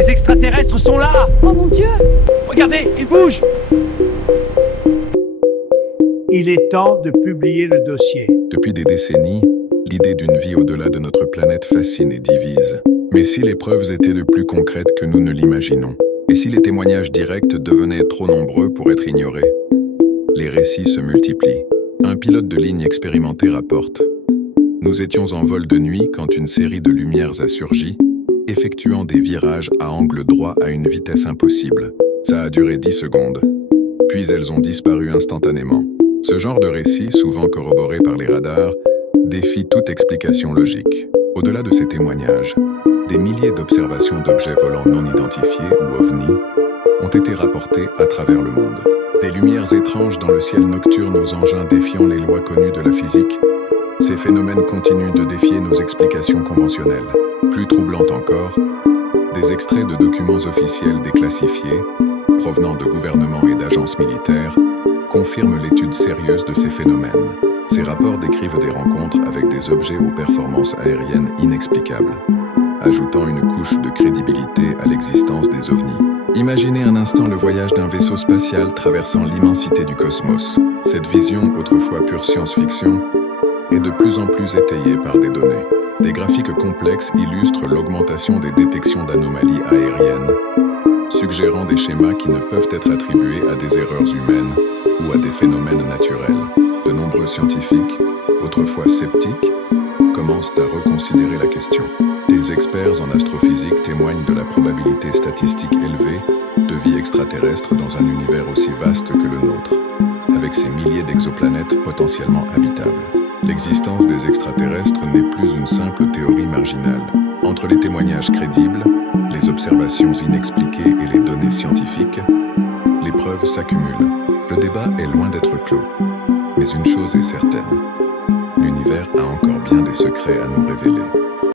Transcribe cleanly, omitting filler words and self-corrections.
Les extraterrestres sont là! Oh mon Dieu! Regardez, ils bougent! Il est temps de publier le dossier. Depuis des décennies, l'idée d'une vie au-delà de notre planète fascine et divise. Mais si les preuves étaient de plus concrètes que nous ne l'imaginons, et si les témoignages directs devenaient trop nombreux pour être ignorés, les récits se multiplient. Un pilote de ligne expérimenté rapporte: nous étions en vol de nuit quand une série de lumières a surgi, effectuant des virages à angle droit à une vitesse impossible. Ça a duré 10 secondes, puis elles ont disparu instantanément. Ce genre de récit, souvent corroboré par les radars, défie toute explication logique. Au-delà de ces témoignages, des milliers d'observations d'objets volants non identifiés, ou OVNI, ont été rapportées à travers le monde. Des lumières étranges dans le ciel nocturne aux engins défiant les lois connues de la physique, ces phénomènes continuent de défier nos explications conventionnelles. Plus troublantes encore, des extraits de documents officiels déclassifiés, provenant de gouvernements et d'agences militaires, confirment l'étude sérieuse de ces phénomènes. Ces rapports décrivent des rencontres avec des objets aux performances aériennes inexplicables, ajoutant une couche de crédibilité à l'existence des ovnis. Imaginez un instant le voyage d'un vaisseau spatial traversant l'immensité du cosmos. Cette vision, autrefois pure science-fiction, est de plus en plus étayée par des données. Des graphiques complexes illustrent l'augmentation des détections d'anomalies aériennes, suggérant des schémas qui ne peuvent être attribués à des erreurs humaines ou à des phénomènes naturels. De nombreux scientifiques, autrefois sceptiques, commencent à reconsidérer la question. Des experts en astrophysique témoignent de la probabilité statistique élevée de vie extraterrestre dans un univers aussi vaste que le nôtre, avec ses milliers d'exoplanètes potentiellement habitables. L'existence des extraterrestres n'est plus une simple théorie marginale. Entre les témoignages crédibles, les observations inexpliquées et les données scientifiques, les preuves s'accumulent. Le débat est loin d'être clos. Mais une chose est certaine, l'univers a encore bien des secrets à nous révéler.